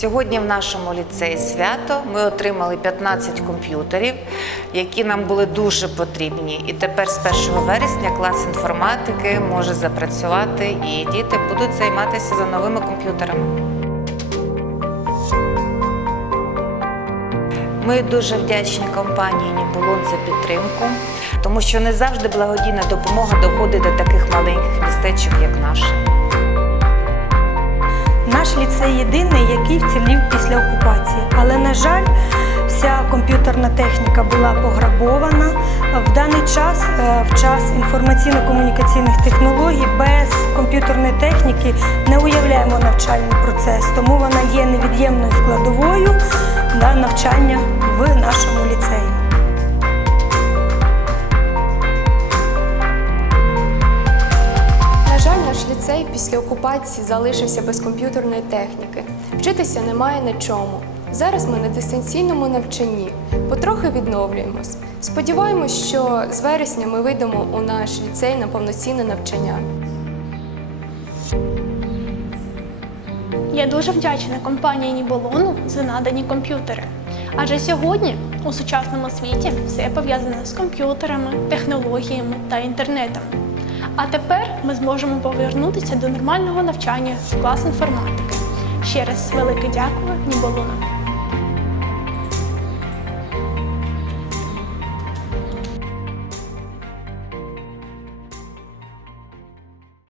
Сьогодні в нашому ліцеї свято ми отримали 15 комп'ютерів, які нам були дуже потрібні. І тепер з 1 вересня клас інформатики може запрацювати і діти будуть займатися за новими комп'ютерами. Ми дуже вдячні компанії Нібулон за підтримку, тому що не завжди благодійна допомога доходить до таких маленьких ліцей єдиний, який вцілів після окупації. Але, на жаль, вся комп'ютерна техніка була пограбована. В даний час, е, в час інформаційно-комунікаційних технологій, без комп'ютерної техніки не уявляємо навчальний процес, тому вона є невід'ємною складовою да, навчання в нашому ліцей після окупації залишився без комп'ютерної техніки. Вчитися немає на чому. Зараз ми на дистанційному навчанні, потрохи відновлюємось. Сподіваємось, що з вересня ми вийдемо у наш ліцей на повноцінне навчання. Я дуже вдячна компанії Ніболону за надані комп'ютери. Адже сьогодні у сучасному світі все пов'язане з комп'ютерами, технологіями та інтернетом. А тепер ми зможемо повернутися до нормального навчання в клас інформатики. Ще раз велике дякую Ніболону.